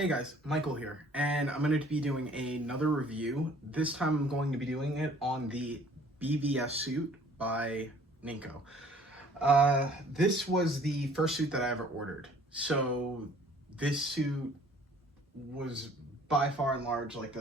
Hey guys, Michael here, and I'm going to be doing another review. This time I'm going to be doing it on the BVS suit by Ninco. This was the first suit that I ever ordered. So this suit was by far and large like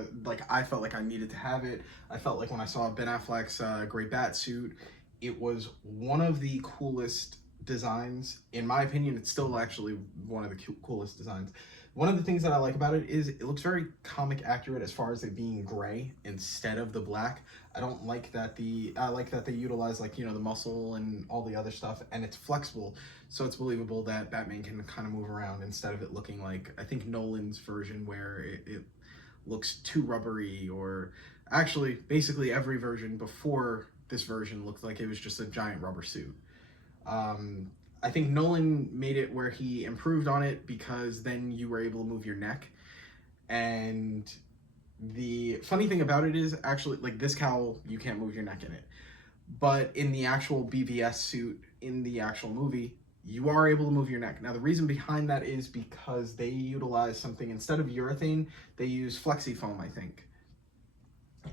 I felt like I needed to have it. I felt like when I saw Ben Affleck's gray bat suit, it was one of the coolest designs. In my opinion, it's still actually one of the coolest designs. One of the things that I like about it is it looks very comic accurate as far as it being gray instead of the black. I don't like that I like that they utilize the muscle and all the other stuff, and it's flexible, so it's believable that Batman can kind of move around instead of it looking like, I think, Nolan's version where it looks too rubbery, or actually basically every version before this version looked like it was just a giant rubber suit. I think Nolan made it where he improved on it because then you were able to move your neck. And the funny thing about it is, actually, like, this cowl, you can't move your neck in it. But in the actual BVS suit, in the actual movie, you are able to move your neck. Now, the reason behind that is because they utilize something, instead of urethane, they use flexi-foam, I think.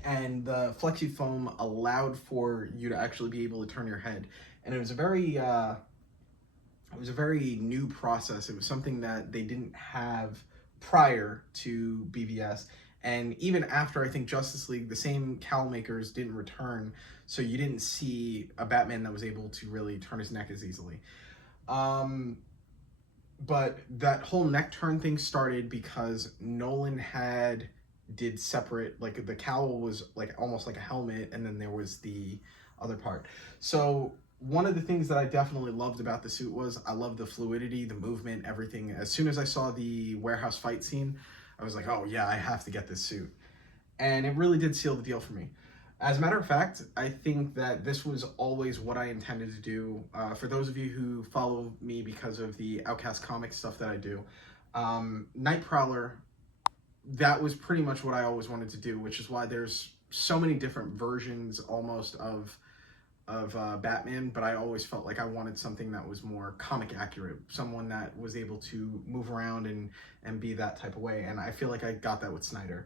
And the flexi-foam allowed for you to actually be able to turn your head. And it was a very new process. It was something that they didn't have prior to BVS. And even after, I think, Justice League, the same cowl makers didn't return, so you didn't see a Batman that was able to really turn his neck as easily. But that whole neck turn thing started because Nolan did separate, like, the cowl was like almost like a helmet, and then there was the other part. So one of the things that I definitely loved about the suit was I loved the fluidity, the movement, everything. As soon as I saw the warehouse fight scene, I was like, oh yeah, I have to get this suit. And it really did seal the deal for me. As a matter of fact, I think that this was always what I intended to do. For those of you who follow me because of the Outcast Comics stuff that I do, Nightprowler, that was pretty much what I always wanted to do, which is why there's so many different versions almost of Batman, but I always felt like I wanted something that was more comic accurate, someone that was able to move around and be that type of way, and I feel like I got that with Snyder.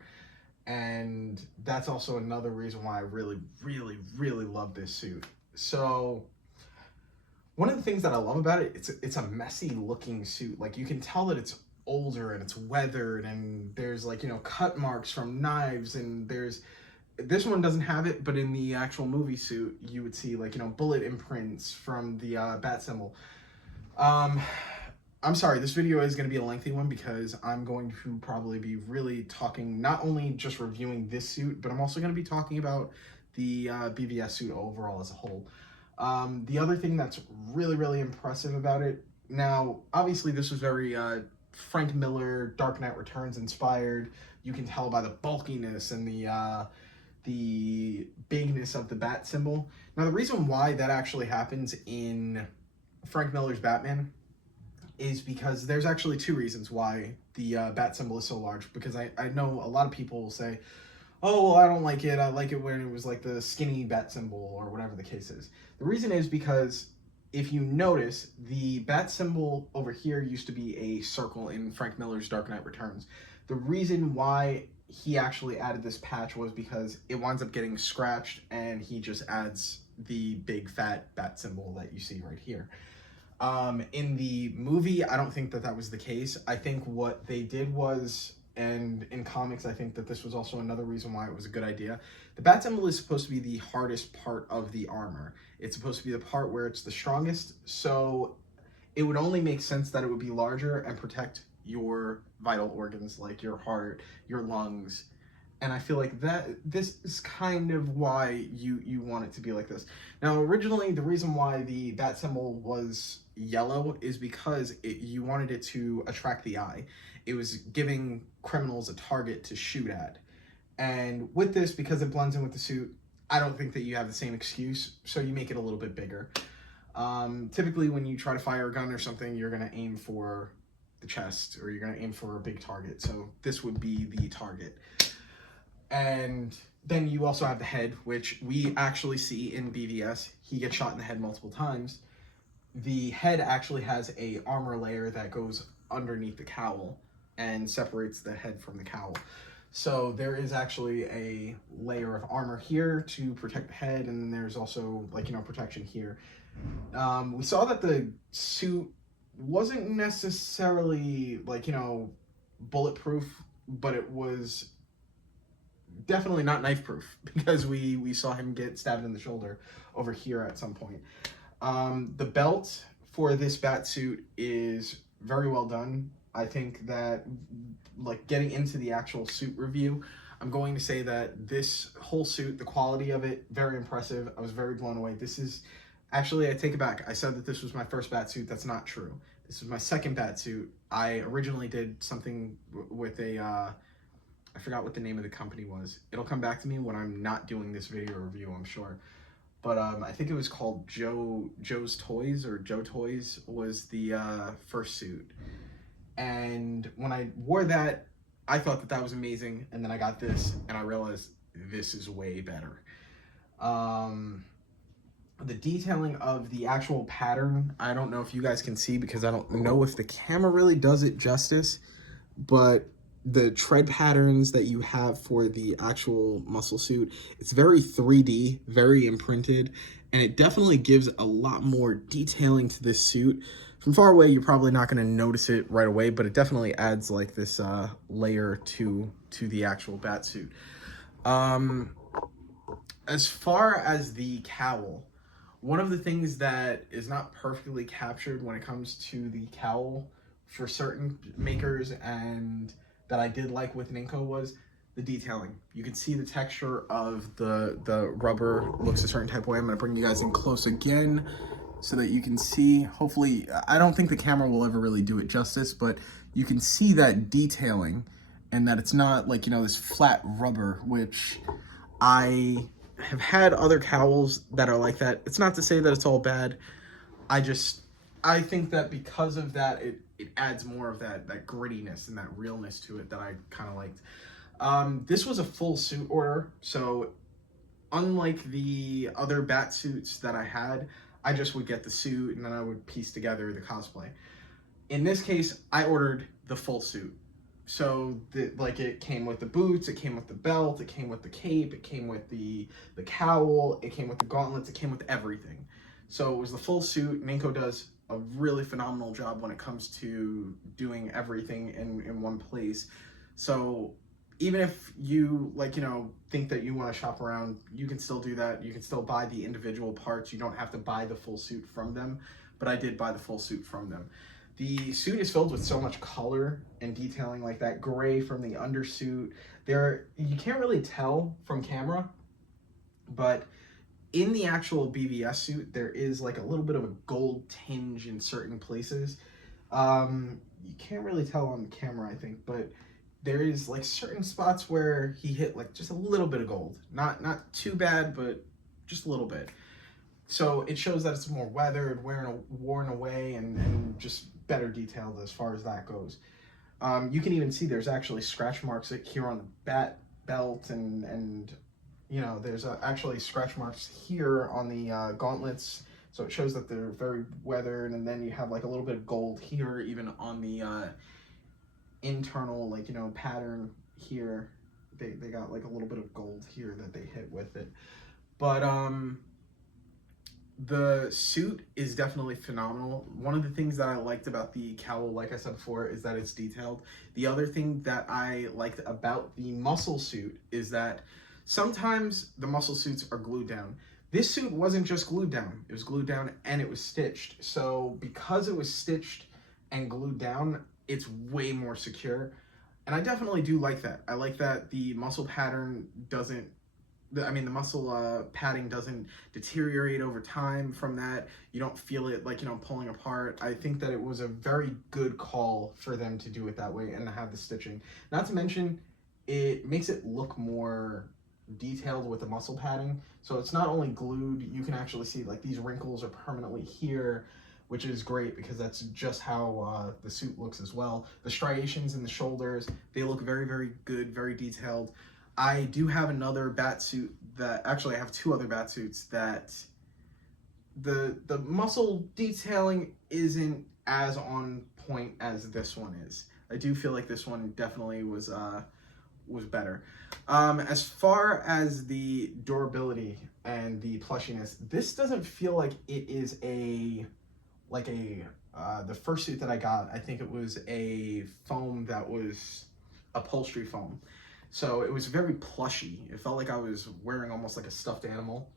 And that's also another reason why I really, really, really love this suit. So one of the things that I love about it, it's a messy looking suit. Like, you can tell that it's older and it's weathered, and there's, like, cut marks from knives, and this one doesn't have it, but in the actual movie suit, you would see, like, bullet imprints from the bat symbol. I'm sorry, this video is going to be a lengthy one because I'm going to probably be really talking, not only just reviewing this suit, but I'm also going to be talking about the BVS suit overall as a whole. The other thing that's really, really impressive about it, now, obviously this was very Frank Miller, Dark Knight Returns inspired. You can tell by the bulkiness and the bigness of the bat symbol. Now, the reason why that actually happens in Frank Miller's Batman is because there's actually two reasons why the bat symbol is so large. Because I know a lot of people will say, oh, well, I don't like it. I like it when it was like the skinny bat symbol or whatever the case is. The reason is because if you notice, the bat symbol over here used to be a circle in Frank Miller's Dark Knight Returns. The reason why he actually added this patch was because it winds up getting scratched, and he just adds the big fat bat symbol that you see right here. In the movie, I don't think that was the case. I think what they did was, and in comics, I think that this was also another reason why it was a good idea. The bat symbol is supposed to be the hardest part of the armor. It's supposed to be the part where it's the strongest, so it would only make sense that it would be larger and protect your vital organs like your heart, your lungs. And I feel like this is kind of why you want it to be like this. Now, originally, the reason why the bat symbol was yellow is because you wanted it to attract the eye. It was giving criminals a target to shoot at. And with this, because it blends in with the suit, I don't think that you have the same excuse, so you make it a little bit bigger. Typically, when you try to fire a gun or something, you're going to aim for the chest, or you're going to aim for a big target. So this would be the target. And then you also have the head, which we actually see in BVS. He gets shot in the head multiple times. The head actually has a armor layer that goes underneath the cowl. and separates the head from the cowl. So there is actually a layer of armor here to protect the head, and there's also, like, you know, protection here. We saw that the suit wasn't necessarily, like, you know, bulletproof, but it was definitely not knife proof because we saw him get stabbed in the shoulder over here at some point. The belt for this bat suit is very well done. I think that, like, getting into the actual suit review, I'm going to say that this whole suit, the quality of it, very impressive. I was very blown away. This is actually, I take it back. I said that this was my first bat suit. That's not true. This was my second bat suit. I originally did something with a I forgot what the name of the company was. It'll come back to me when I'm not doing this video review, I'm sure. But I think it was called Joe's Toys, or Joe Toys was the first suit. And when I wore that, I thought that that was amazing. And then I got this and I realized this is way better. The detailing of the actual pattern, I don't know if you guys can see because I don't know if the camera really does it justice, but the tread patterns that you have for the actual muscle suit, it's very 3D, very imprinted, and it definitely gives a lot more detailing to this suit. From far away, you're probably not going to notice it right away, but it definitely adds like this layer to the actual bat suit. As far as the cowl, one of the things that is not perfectly captured when it comes to the cowl for certain makers, and that I did like with Ninco, was the detailing. You can see the texture of the rubber looks a certain type of way. I'm going to bring you guys in close again so that you can see. Hopefully, I don't think the camera will ever really do it justice, but you can see that detailing, and that it's not like, you know, this flat rubber, which I have had other cowls that are like that. It's not to say that it's all bad. I think that because of that, it adds more of that grittiness and that realness to it that I kind of liked. This was a full suit order, so unlike the other bat suits that I had, I just would get the suit and then I would piece together the cosplay. In this case, I ordered the full suit. So it came with the boots, it came with the belt, it came with the cape, it came with the cowl, it came with the gauntlets, it came with everything. So it was the full suit. Ninco does a really phenomenal job when it comes to doing everything in one place. So even if you, like, you know, think that you want to shop around, you can still do that. You can still buy the individual parts. You don't have to buy the full suit from them, but I did buy the full suit from them. The suit is filled with so much color and detailing, like that gray from the undersuit. You can't really tell from camera, but in the actual BVS suit, there is like a little bit of a gold tinge in certain places. You can't really tell on the camera, I think, but there is like certain spots where he hit like just a little bit of gold. Not too bad, but just a little bit. So it shows that it's more weathered, worn away, and just better detailed as far as that goes. You can even see there's actually scratch marks here on the bat belt, and you know, there's actually scratch marks here on the gauntlets. So it shows that they're very weathered, and then you have like a little bit of gold here, even on the internal, like, you know, pattern here. They got like a little bit of gold here that they hit with it. But the suit is definitely phenomenal. One of the things that I liked about the cowl, like I said before, is that it's detailed. The other thing that I liked about the muscle suit is that sometimes the muscle suits are glued down. This suit wasn't just glued down. It was glued down and it was stitched. So because it was stitched and glued down, it's way more secure. And I definitely do like that. I like that the muscle pattern doesn't, the muscle padding doesn't deteriorate over time from that. You don't feel it, like, you know, pulling apart. I think that it was a very good call for them to do it that way and to have the stitching. Not to mention, it makes it look more detailed with the muscle padding. So it's not only glued, you can actually see like these wrinkles are permanently here, which is great because that's just how the suit looks as well. The striations in the shoulders, they look very, very good, very detailed. I do have another bat suit that, actually I have two other bat suits that the muscle detailing isn't as on point as this one is. I do feel like this one definitely was better. As far as the durability and the plushiness, this doesn't feel like it is the first suit that I got, I think it was a foam that was upholstery foam. So it was very plushy. It felt like I was wearing almost like a stuffed animal.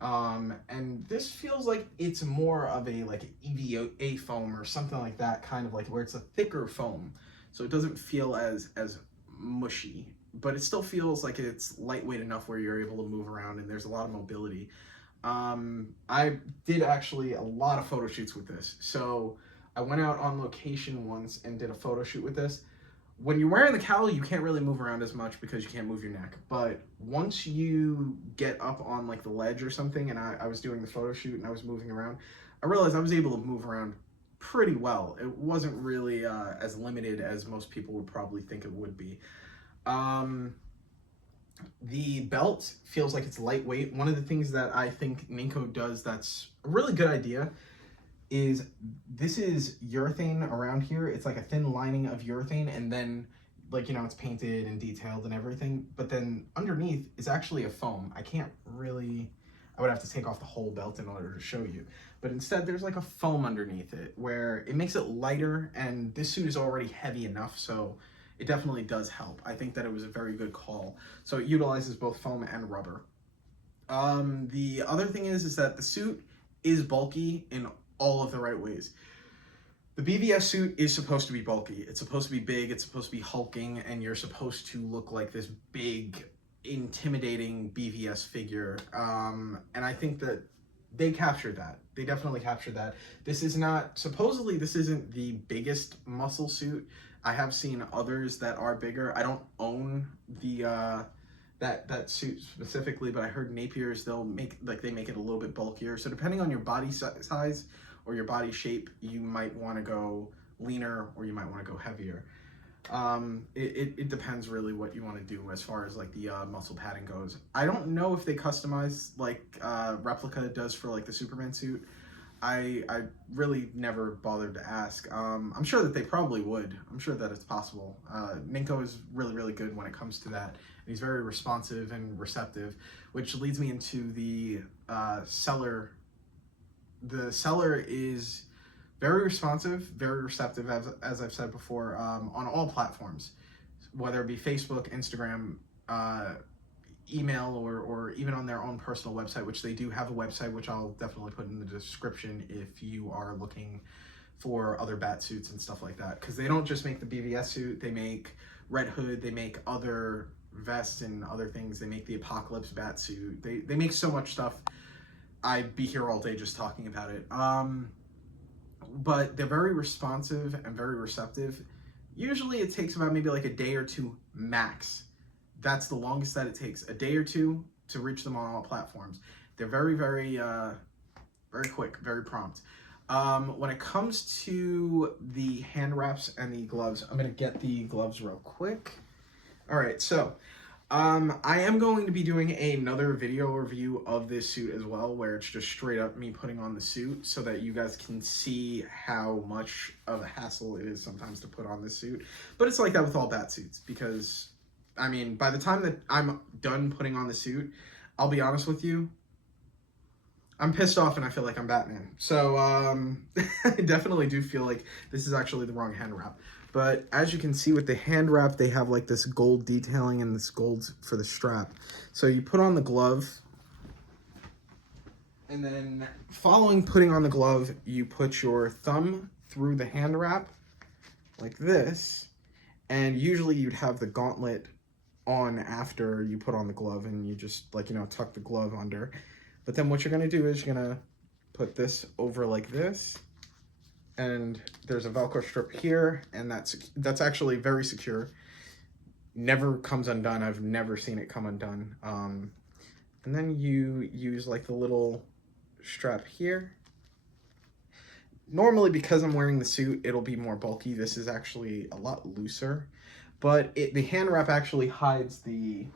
And this feels like it's more of a like EVA foam or something like that, kind of like where it's a thicker foam. So it doesn't feel as mushy, but it still feels like it's lightweight enough where you're able to move around and there's a lot of mobility. I did actually a lot of photo shoots with this. So I went out on location once and did a photo shoot with this. When you're wearing the cowl, you can't really move around as much because you can't move your neck. But once you get up on like the ledge or something, and I was doing the photo shoot and I was moving around, I realized I was able to move around pretty well. It wasn't really as limited as most people would probably think it would be. The belt feels like it's lightweight. One of the things that I think Ninco does that's a really good idea is this is urethane around here. It's like a thin lining of urethane, and then like, you know, it's painted and detailed and everything, but then underneath is actually a foam. I would have to take off the whole belt in order to show you, but instead there's like a foam underneath it where it makes it lighter, and this suit is already heavy enough, so it definitely does help. I think that it was a very good call. So it utilizes both foam and rubber. The other thing is that the suit is bulky in all of the right ways. The BVS suit is supposed to be bulky. It's supposed to be big, it's supposed to be hulking, and you're supposed to look like this big, intimidating BVS figure. And I think that they captured that. They definitely captured that. Supposedly this isn't the biggest muscle suit. I have seen others that are bigger. I don't own the that suit specifically, but I heard Napier's, they make it a little bit bulkier. So depending on your body size or your body shape, you might want to go leaner or you might want to go heavier. It depends really what you want to do as far as like the muscle padding goes. I don't know if they customize like Replica does for like the Superman suit. I really never bothered to ask. I'm sure that they probably would. I'm sure that it's possible. Ninco is really, really good when it comes to that. And he's very responsive and receptive, which leads me into the seller. The seller is very responsive, very receptive, as I've said before, on all platforms, whether it be Facebook, Instagram, email, or even on their own personal website, which they do have a website, which I'll definitely put in the description if you are looking for other bat suits and stuff like that, because they don't just make the BVS suit, they make Red Hood, they make other vests and other things, they make the Apocalypse bat suit, they make so much stuff. I'd be here all day just talking about it. But they're very responsive and very receptive. Usually it takes about maybe like a day or two max. That's the longest that it takes, a day or two to reach them on all platforms. They're very, very, very quick, very prompt. When it comes to the hand wraps and the gloves, I'm gonna get the gloves real quick. All right, so I am going to be doing another video review of this suit as well, where it's just straight up me putting on the suit so that you guys can see how much of a hassle it is sometimes to put on this suit. But it's like that with all bat suits, because I mean, by the time that I'm done putting on the suit, I'll be honest with you, I'm pissed off and I feel like I'm Batman. So I definitely do feel like this is actually the wrong hand wrap. But as you can see with the hand wrap, they have like this gold detailing and this gold for the strap. So you put on the glove, and then following putting on the glove, you put your thumb through the hand wrap like this. And usually you'd have the gauntlet on after you put on the glove, and you just, like, you know, tuck the glove under. But then what you're gonna do is you're gonna put this over like this, and there's a Velcro strip here, and that's actually very secure. Never comes undone. I've never seen it come undone. And then you use like the little strap here. Normally, because I'm wearing the suit, it'll be more bulky. This is actually a lot looser, but the hand wrap actually hides the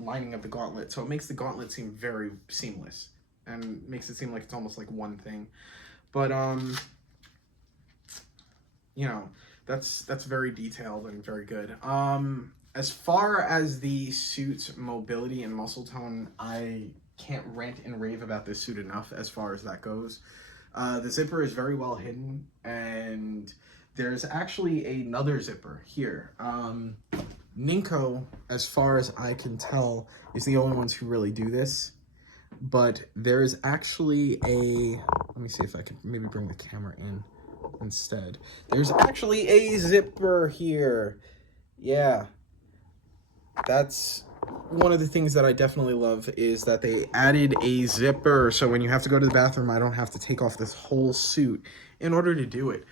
lining of the gauntlet, so it makes the gauntlet seem very seamless and makes it seem like it's almost like one thing. But you know, That's very detailed and very good. As far as the suit's mobility and muscle tone, I can't rant and rave about this suit enough as far as that goes. The zipper is very well hidden, and there's actually another zipper here. Ninco, as far as I can tell, is the only ones who really do this. But there's actually a, let me see if I can maybe bring the camera in instead. There's actually a zipper here. Yeah, that's one of the things that I definitely love, is that they added a zipper, so when you have to go to the bathroom, I don't have to take off this whole suit in order to do it.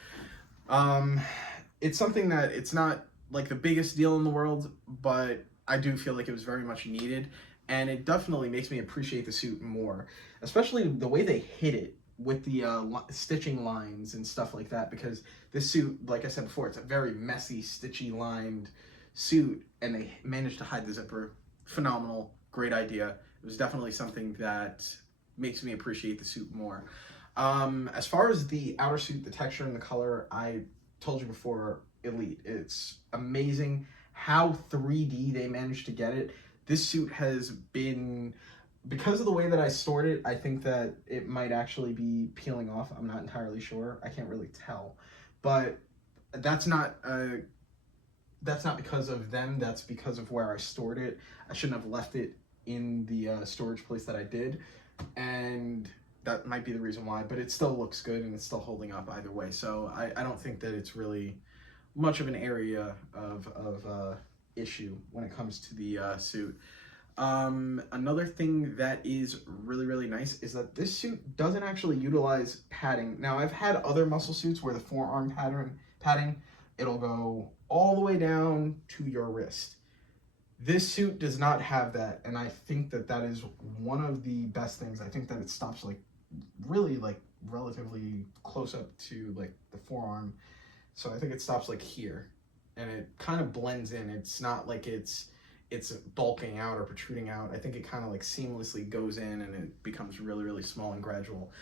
It's something that it's not like the biggest deal in the world, but I do feel like it was very much needed, and it definitely makes me appreciate the suit more, especially the way they hit it with the stitching lines and stuff like that, because this suit, like I said before, it's a very messy, stitchy lined suit, and they managed to hide the zipper. Phenomenal, great idea. It was definitely something that makes me appreciate the suit more. As far as the outer suit, the texture and the color, I told you before, elite. It's amazing how 3D they managed to get it. This suit has been, because of the way that I stored it, I think that it might actually be peeling off. I'm not entirely sure. I can't really tell. But that's not because of them. That's because of where I stored it. I shouldn't have left it in the storage place that I did. And that might be the reason why. But it still looks good, and it's still holding up either way. So I don't think that it's really much of an area of issue when it comes to the suit. Another thing that is really, really nice is that this suit doesn't actually utilize padding. Now, I've had other muscle suits where the forearm padding, it'll go all the way down to your wrist. This suit does not have that, and I think that that is one of the best things. I think that it stops like really like relatively close up to like the forearm. So I think it stops like here, and it kind of blends in. It's not like it's bulking out or protruding out. I think it kind of like seamlessly goes in, and it becomes really, really small and gradual.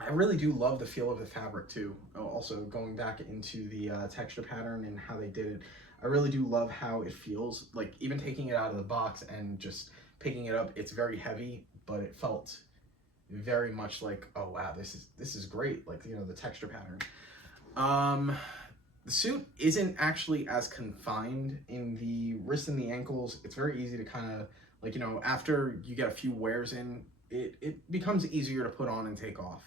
I really do love the feel of the fabric too. Also, going back into the texture pattern and how they did it, I really do love how it feels. Like, even taking it out of the box and just picking it up, it's very heavy, but it felt very much like, oh wow, this is great. Like, you know, the texture pattern. The suit isn't actually as confined in the wrists and the ankles. It's very easy to kind of, like, you know, after you get a few wears in, it becomes easier to put on and take off.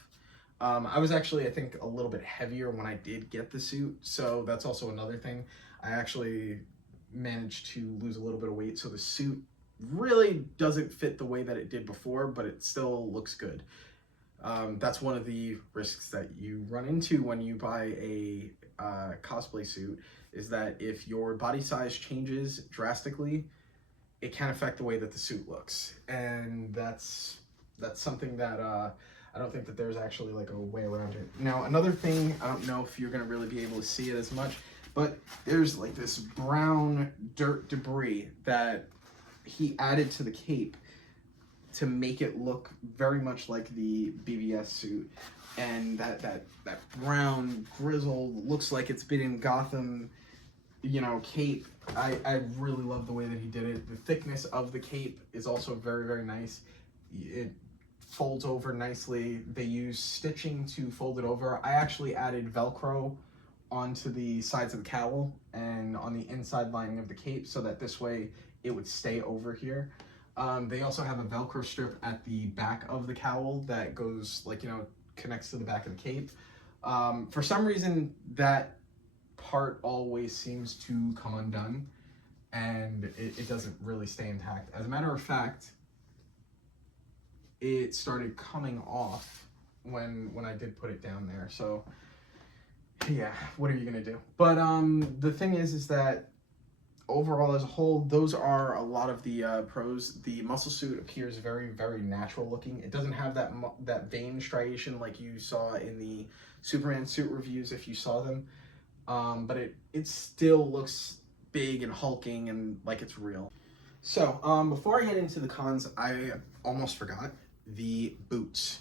I was actually, I think, a little bit heavier when I did get the suit, so that's also another thing. I actually managed to lose a little bit of weight, so the suit really doesn't fit the way that it did before, but it still looks good. That's one of the risks that you run into when you buy a cosplay suit, is that if your body size changes drastically, it can affect the way that the suit looks, and that's something that I don't think that there's actually like a way around it. Now, another thing, I don't know if you're gonna really be able to see it as much, but there's like this brown dirt debris that he added to the cape to make it look very much like the BVS suit. And that brown grizzle looks like it's been in Gotham, you know, cape. I really love the way that he did it. The thickness of the cape is also very, very nice. It folds over nicely. They use stitching to fold it over. I actually added Velcro onto the sides of the cowl and on the inside lining of the cape, so that this way it would stay over here. They also have a Velcro strip at the back of the cowl that goes, like, you know, connects to the back of the cape. For some reason, that part always seems to come undone, and it doesn't really stay intact. As a matter of fact, it started coming off when I did put it down there. So yeah, what are you gonna do? But the thing is that overall, as a whole, those are a lot of the pros. The muscle suit appears very, very natural looking. It doesn't have that vein striation like you saw in the Superman suit reviews, if you saw them. But it still looks big and hulking and like it's real. So before I head into the cons, I almost forgot the boots.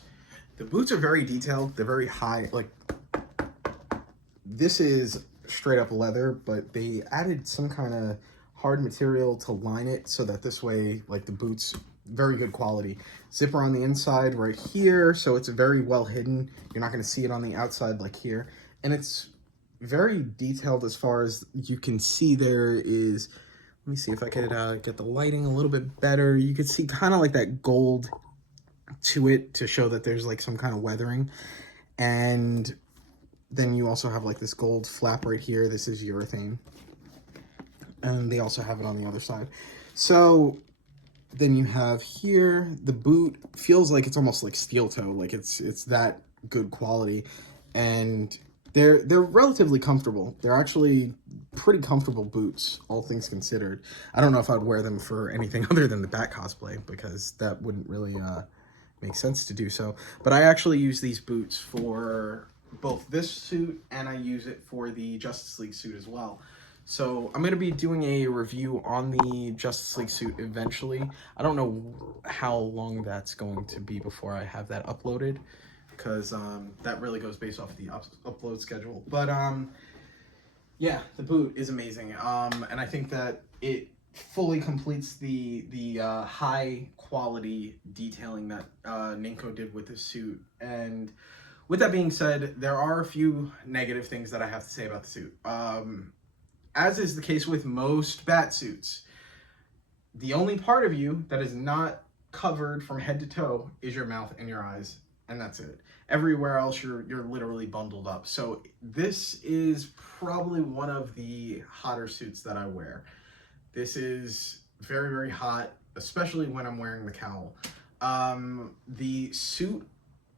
The boots are very detailed. They're very high, like this is straight up leather, but they added some kind of hard material to line it so that this way, like the boots, very good quality. Zipper on the inside right here, so it's very well hidden. You're not going to see it on the outside like here. And it's very detailed as far as you can see. There is, let me see if I could get the lighting a little bit better. You can see kind of like that gold to it to show that there's like some kind of weathering. And then you also have like this gold flap right here. This is urethane. And they also have it on the other side. So then you have here, the boot feels like it's almost like steel toe. Like it's that good quality. And they're relatively comfortable. They're actually pretty comfortable boots, all things considered. I don't know if I'd wear them for anything other than the Bat cosplay, because that wouldn't really make sense to do so. But I actually use these boots for both this suit, and I use it for the Justice League suit as well. So I'm going to be doing a review on the Justice League suit eventually. I don't know how long that's going to be before I have that uploaded, because that really goes based off the upload schedule. But yeah, the boot is amazing, and I think that it fully completes the high quality detailing that Ninco did with the suit. And with that being said, there are a few negative things that I have to say about the suit. As is the case with most bat suits, the only part of you that is not covered from head to toe is your mouth and your eyes, and that's it. Everywhere else, you're literally bundled up. So this is probably one of the hotter suits that I wear. This is very, very hot, especially when I'm wearing the cowl. The suit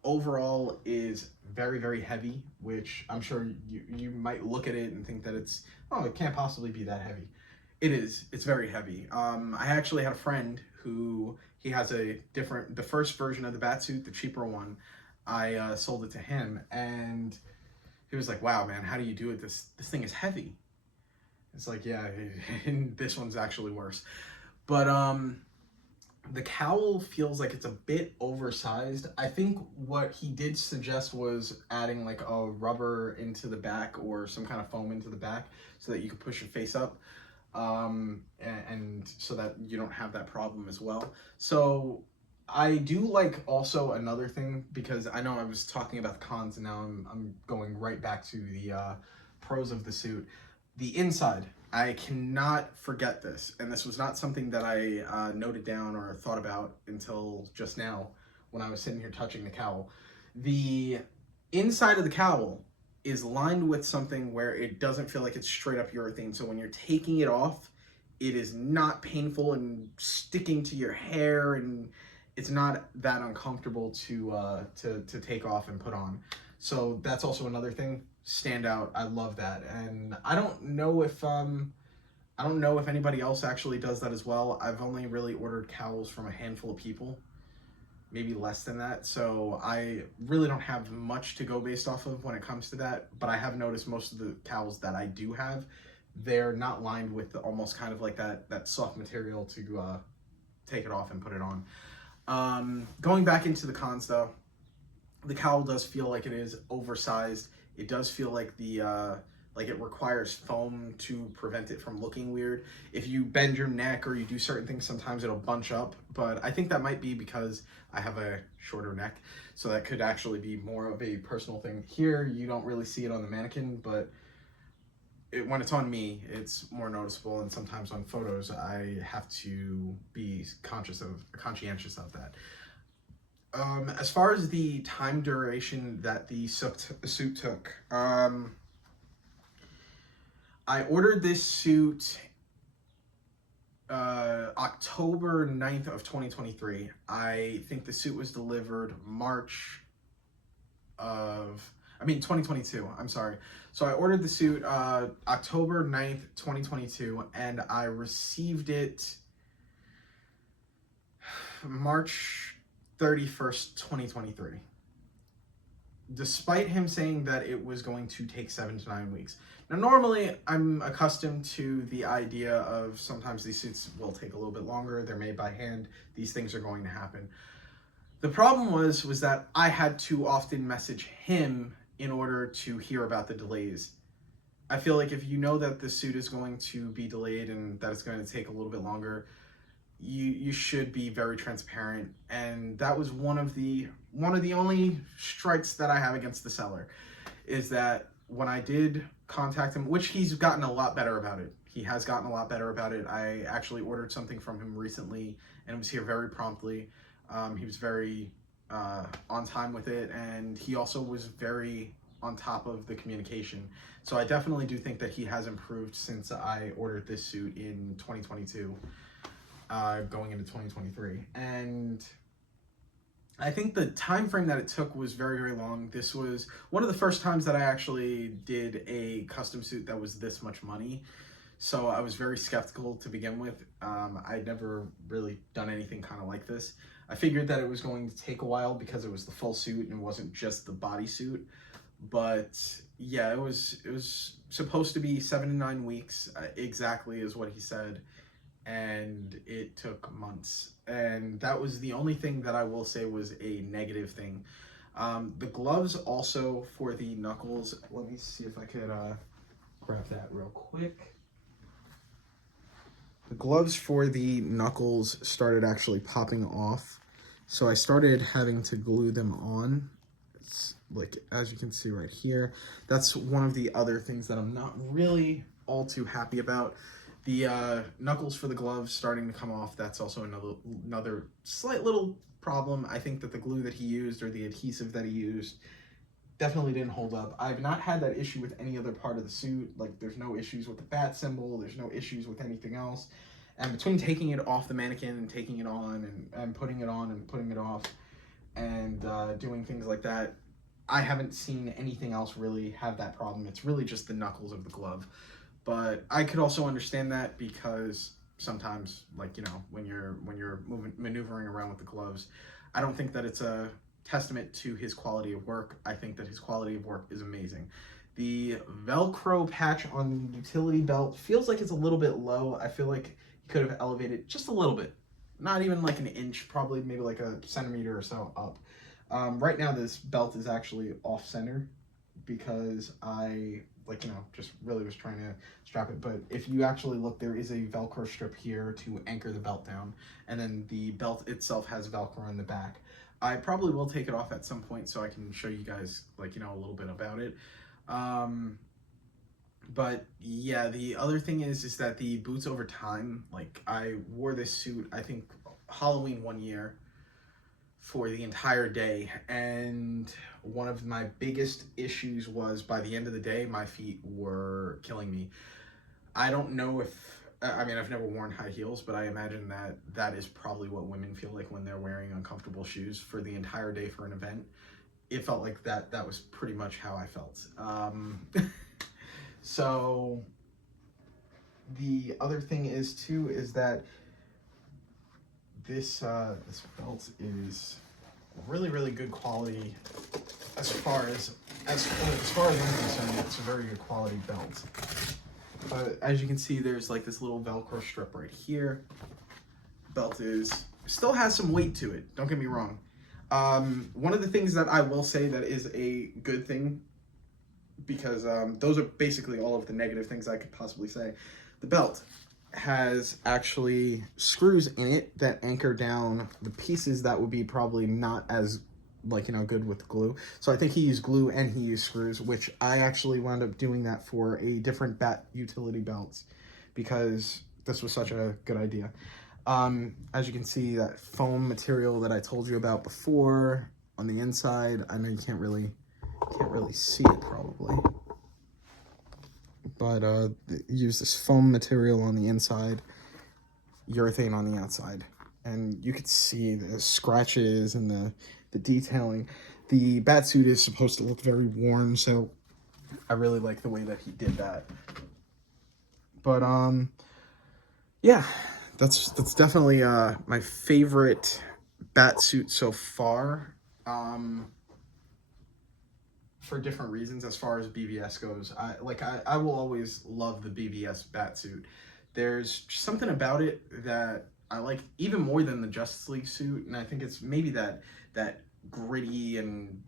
overall is very, very heavy, which I'm sure you might look at it and think that it's, oh, it can't possibly be that heavy. It is. It's very heavy. I actually had a friend who, he has the first version of the Batsuit, the cheaper one. I sold it to him, and he was like, wow, man, how do you do it? This thing is heavy. It's like, yeah, and this one's actually worse. But the cowl feels like it's a bit oversized. I think what he did suggest was adding like a rubber into the back or some kind of foam into the back so that you could push your face up, and so that you don't have that problem as well. So I do like also another thing, because I know I was talking about the cons and now I'm going right back to the pros of the suit. The inside, I cannot forget this, and this was not something that I noted down or thought about until just now when I was sitting here touching the cowl. The inside of the cowl is lined with something where it doesn't feel like it's straight up urethane, so when you're taking it off, it is not painful and sticking to your hair, and it's not that uncomfortable to take off and put on. So that's also another thing. Stand out. I love that. And I don't know if anybody else actually does that as well. I've only really ordered cowls from a handful of people, maybe less than that. So I really don't have much to go based off of when it comes to that. But I have noticed most of the cowls that I do have, they're not lined with almost kind of like that soft material to take it off and put it on. Going back into the cons though, the cowl does feel like it is oversized. It does feel like like it requires foam to prevent it from looking weird. If you bend your neck or you do certain things, sometimes it'll bunch up, but I think that might be because I have a shorter neck, so that could actually be more of a personal thing. Here, you don't really see it on the mannequin, but when it's on me, it's more noticeable, and sometimes on photos, I have to be conscientious of that. As far as the time duration that the suit took, I ordered this suit October 9th of 2023. I think the suit was delivered 2022, I'm sorry. So I ordered the suit October 9th, 2022, and I received it March 31st, 2023. Despite him saying that it was going to take 7 to 9 weeks. Now, normally, I'm accustomed to the idea of sometimes these suits will take a little bit longer. They're made by hand. These things are going to happen. The problem was that I had to often message him in order to hear about the delays. I feel like if you know that the suit is going to be delayed and that it's going to take a little bit longer, you should be very transparent. And that was one of the only strikes that I have against the seller, is that when I did contact him, which he's gotten a lot better about it. He has gotten a lot better about it. I actually ordered something from him recently, and it was here very promptly. He was very on time with it, and he also was very on top of the communication. So I definitely do think that he has improved since I ordered this suit in 2022, going into 2023. And I think the time frame that it took was very, very long. This was one of the first times that I actually did a custom suit that was this much money. So I was very skeptical to begin with. I'd never really done anything kind of like this. I figured that it was going to take a while because it was the full suit and it wasn't just the bodysuit. But yeah, it was supposed to be 7 to 9 weeks, exactly is what he said, and it took months. And that was the only thing that I will say was a negative thing. The gloves also for the knuckles. Let me see if I could grab that real quick. The gloves for the knuckles started actually popping off, so I started having to glue them on. It's like, as you can see right here, that's one of the other things that I'm not really all too happy about. The knuckles for the gloves starting to come off, that's also another slight little problem. I think that the glue that he used, or the adhesive that he used, definitely didn't hold up. I've not had that issue with any other part of the suit. Like, there's no issues with the bat symbol, there's no issues with anything else. And between taking it off the mannequin and taking it on, and putting it on and putting it off, and doing things like that, I haven't seen anything else really have that problem. It's really just the knuckles of the glove. But I could also understand that, because sometimes, like, you know, when you're maneuvering around with the gloves, I don't think that it's a testament to his quality of work. I think that his quality of work is amazing. The Velcro patch on the utility belt feels like it's a little bit low. I feel like he could have elevated just a little bit. Not even like an inch, probably maybe like a centimeter or so up. Right now this belt is actually off center because I, like, you know, just really was trying to strap it. But if you actually look, there is a Velcro strip here to anchor the belt down, and then the belt itself has Velcro in the back. I probably will take it off at some point so I can show you guys, like, you know, a little bit about it. But yeah, the other thing is that the boots over time, like, I wore this suit, I think Halloween one year, for the entire day, and one of my biggest issues was, by the end of the day, my feet were killing me. I don't know if, I mean, I've never worn high heels, but I imagine that that is probably what women feel like when they're wearing uncomfortable shoes for the entire day for an event. It felt like that was pretty much how I felt. So the other thing is too, is that this belt is really, really good quality. As far as I'm concerned, it's a very good quality belt. But as you can see, there's like this little Velcro strip right here. Belt still has some weight to it, don't get me wrong. One of the things that I will say that is a good thing, because those are basically all of the negative things I could possibly say. The belt has actually screws in it that anchor down the pieces that would be probably not as, like, you know, good with glue. So I think he used glue and he used screws, which I actually wound up doing that for a different bat utility belts, because this was such a good idea. As you can see, that foam material that I told you about before on the inside, I know you can't really see it probably, but use this foam material on the inside, urethane on the outside, and you could see the scratches and the detailing. The bat suit is supposed to look very warm, so I really like the way that he did that. But yeah, that's definitely my favorite bat suit so far. For different reasons. As far as BVS goes, I will always love the BVS Batsuit. There's something about it that I like even more than the Justice League suit, and I think it's maybe that gritty and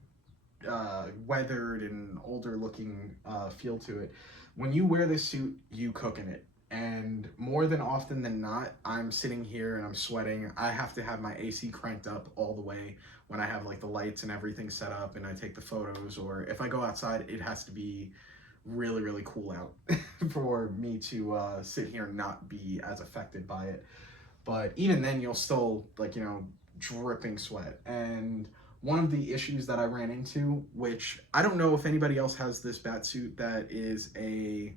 weathered and older looking feel to it. When you wear this suit, you cook in it. And more than often than not, I'm sitting here and I'm sweating. I have to have my AC cranked up all the way when I have like the lights and everything set up and I take the photos, or if I go outside, it has to be really, really cool out for me to sit here and not be as affected by it. But even then, you'll still, like, dripping sweat. And one of the issues that I ran into, which I don't know if anybody else has this bat suit that is a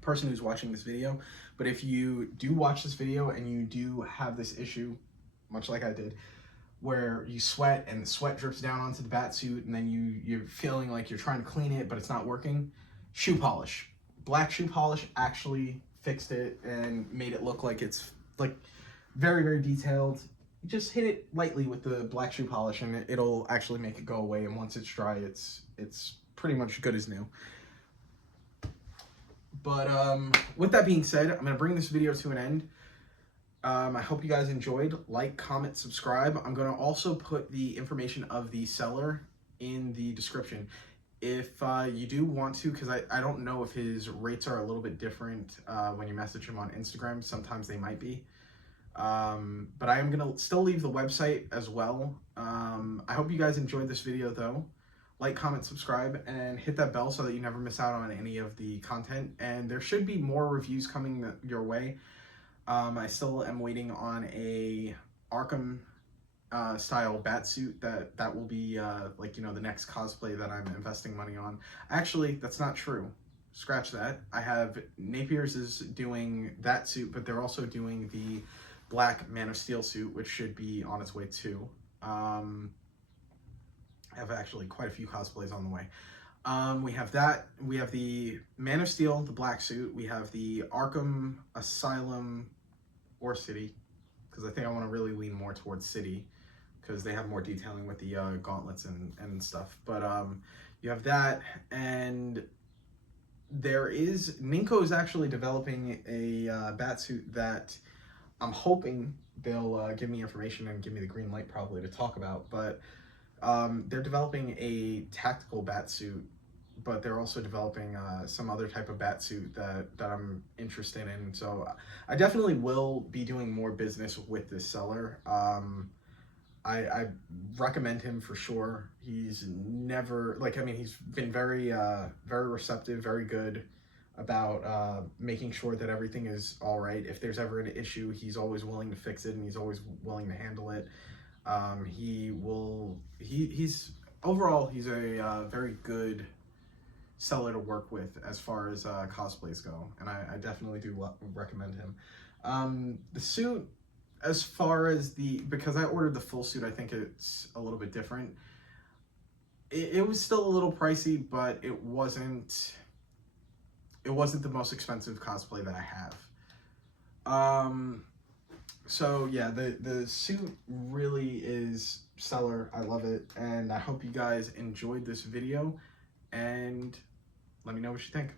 person who's watching this video, but if you do watch this video and you do have this issue, much like I did, where you sweat and the sweat drips down onto the bat suit and then you're feeling like you're trying to clean it but it's not working, shoe polish. Black shoe polish actually fixed it and made it look like it's like very, very detailed. You just hit it lightly with the black shoe polish and it'll actually make it go away, and once it's dry, it's pretty much good as new. But with that being said, I'm going to bring this video to an end. I hope you guys enjoyed. Like, comment, subscribe. I'm going to also put the information of the seller in the description. If you do want to, because I don't know if his rates are a little bit different when you message him on Instagram. Sometimes they might be. But I am going to still leave the website as well. I hope you guys enjoyed this video though. Like, comment, subscribe, and hit that bell so that you never miss out on any of the content. And there should be more reviews coming your way. I still am waiting on a Arkham style bat suit that will be like, the next cosplay that I'm investing money on. Actually, that's not true. Scratch that. I have Napier's is doing that suit, but they're also doing the black Man of Steel suit, which should be on its way too. I have actually quite a few cosplays on the way. We have that. We have the Man of Steel, the black suit. We have the Arkham Asylum or City, because I think I want to really lean more towards City because they have more detailing with the gauntlets and stuff. But you have that, and there is Ninco is actually developing a bat suit that I'm hoping they'll give me information and give me the green light probably to talk about. But they're developing a tactical bat suit, but they're also developing some other type of bat suit that I'm interested in. So I definitely will be doing more business with this seller. I recommend him for sure. He's never, he's been very, very receptive, very good about making sure that everything is all right. If there's ever an issue, he's always willing to fix it and he's always willing to handle it. He's overall, he's a very good seller to work with as far as cosplays go, and I definitely do recommend him. The suit, as far as because I ordered the full suit, I think it's a little bit different. It was still a little pricey, but it wasn't the most expensive cosplay that I have. So yeah, the suit really is stellar. I love it, and I hope you guys enjoyed this video, and let me know what you think.